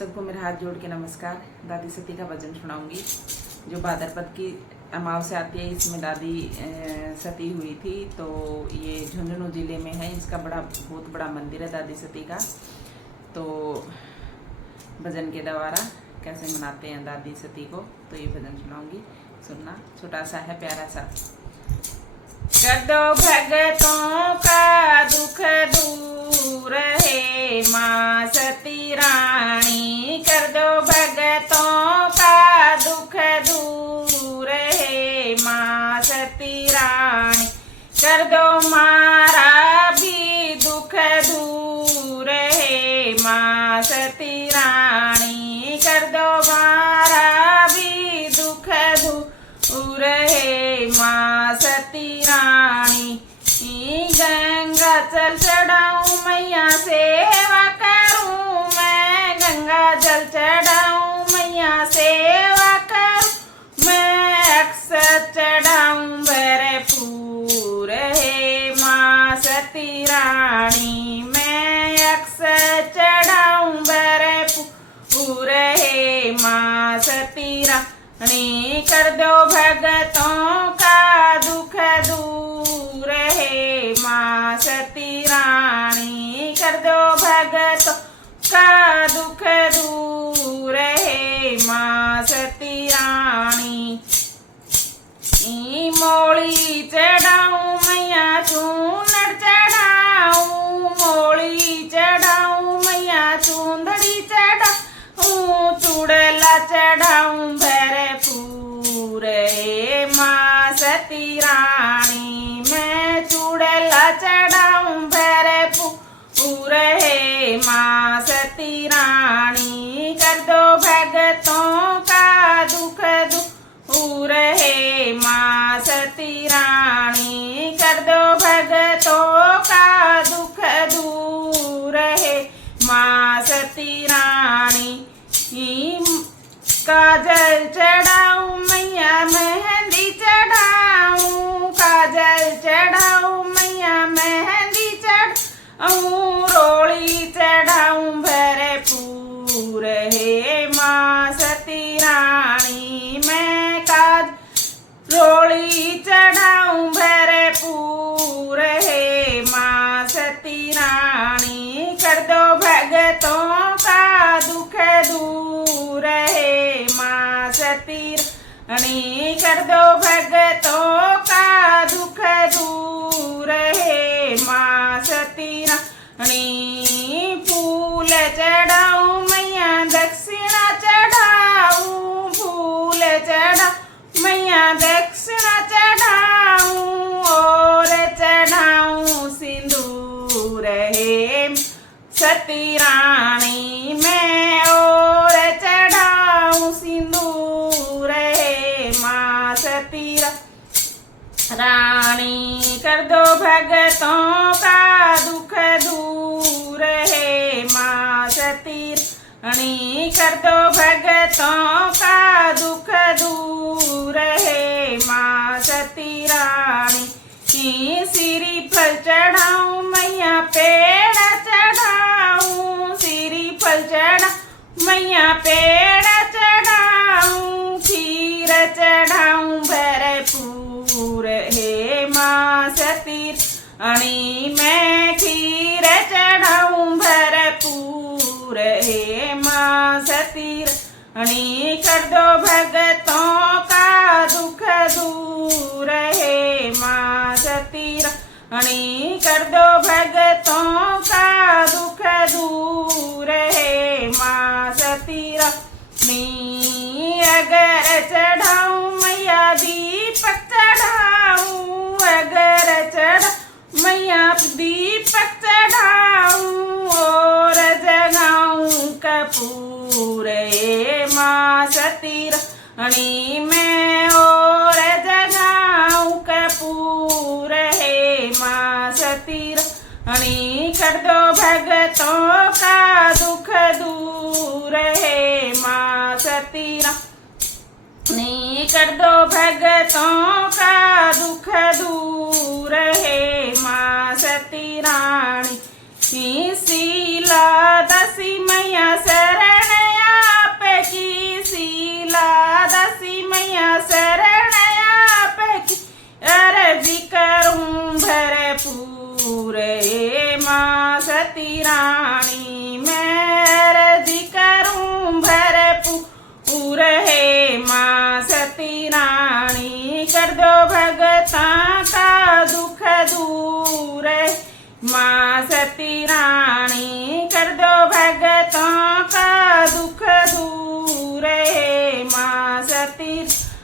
सबको मेरा हाथ जोड़ के नमस्कार। दादी सती का भजन सुनाऊंगी जो भाद्रपद की अमावस्या आती है। इसमें दादी सती हुई थी। तो ये झुंझुनू जिले में है। इसका बहुत बड़ा मंदिर है दादी सती का। तो भजन के द्वारा कैसे मनाते हैं दादी सती को, तो ये भजन सुनाऊंगी, सुनना। छोटा सा है, प्यारा सा। कर दो भगतों का दुख दूर है माँ सती रानी, कर दो भगतों का दुख दूर है माँ सती रानी, कर दो मारा भी दुख दूर है माँ सती रानी, कर दो मारा भी दुख दूर है माँ सती रानी। गंगा जल चढ़ाऊं मैया सेवा करूं मैं, गंगा जल चढ़ाऊं मैया सेवा करूं मैं, अक्सर चढ़ाऊं भरपूर है माँ सती रानी, मैं अक्सर चढ़ाऊं भरपूर है माँ सती रानी, कर दो भगतों का दुख दूर है माँ सती रानी, कर दो भगतों का दुख दूर है माँ सती रानी। मोली चढ़ाऊं मैया चूनर चढ़ाऊं, मोली चढ़ाऊं मैया चूंदड़ी चढ़ाऊं, चूड़ला चढ़ाऊं भरपूर है माँ सती रानी, मैं चूड़ला चढ़ाऊं भरपूर है माँ सती रानी, कर दो भगतों का दुख दूर है माँ सती रानी, कर दो भगतों का दुख दूर है माँ सती रानी। काजल चढ़ाऊं मैया मेहंदी चढ़ाऊं, काजल चढ़ाऊं मैया मेहंदी चढ़ाऊं, रोली चढ़ाऊं भरपूर है माँ सती रानी, मैं काज रोली चढ़ाऊं भरपूर है माँ सती रानी, कर दो भगतों का दुख दूर है माँ सती रानी, कर दो भगतों का दुख दूर है माँ सती रानी। फूल चढ़ाऊं मैया दक्षिणा चढ़ाऊं, फूल चढ़ाऊं मैया दक्षिणा चढ़ाऊं, और चढ़ाऊं सिंदूर है सती रानी, मैं और चढ़ाऊं सिंदूर है माँ सती रानी, कर दो भगतों का दुख दूर है माँ सती रानी, कर दो भगतों का दुख दूर है माँ सती रानी। सिरी फल चढ़ाऊं मैया पेड़ चढ़ाऊं, सिरी फल चढ़ाऊं मैया पेड़ चढ़ाऊं, खीर चढ़ाऊं भरपूर है माँ सती रानी, मैं खीर चढ़ाऊं भरपूर है माँ सती रानी, कर दो भगतों का दुख दूर है माँ सती रानी, कर दो भगतों का दुख दूर है माँ सती रानी। अगर चढ़ाऊं मैया दीपक चढ़ाऊं, अगर चढ़ाऊं मैया दीपक चढ़ाऊं, और जगाऊं कपूर है माँ सती रानी, मैं और जगाऊं कपूर है माँ सती रानी, कर दो भगतों का दुख दूर है माँ सती रानी, कर दो भगतों का दुख दूर है माँ सती रानी। शीला दसी मैया शरण रानी, मैं अर्जी करूं भरपूर है माँ सती रानी, कर दो भगता का दुख दूर है माँ सती रानी, कर दो भगतों का दुख दूर है माँ सती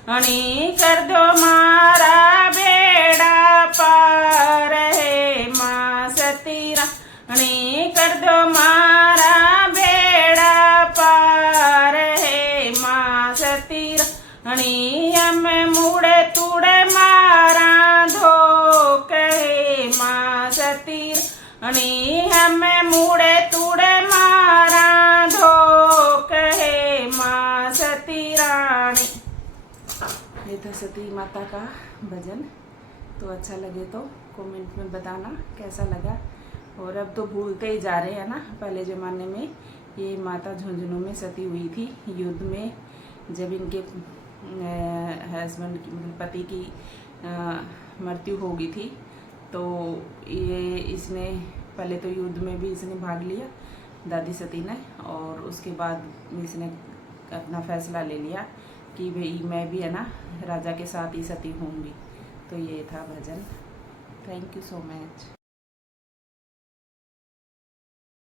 रानी, कर दो मारा बेड़ा पार है माँ सती रानी, कर दो मारा बेड़ा पार है माँ सती रानी, हमें मुड़े तुड़े मारा धोख है माँ सती रानी, हमें मुड़े तुड़े मारा धोख है माँ सती रानी। ये था सती माता का भजन। तो अच्छा लगे तो कमेंट में बताना कैसा लगा। और अब तो भूलते ही जा रहे हैं ना, पहले ज़माने में ये माता झुंझुनू में सती हुई थी युद्ध में, जब इनके हस्बैंड की मतलब पति की मृत्यु हो गई थी। तो ये इसने पहले तो युद्ध में भी इसने भाग लिया दादी सती ने, और उसके बाद इसने अपना फैसला ले लिया कि भाई मैं भी है ना राजा के साथ ही सती होंगी। तो ये था bhajan. Thank you so much.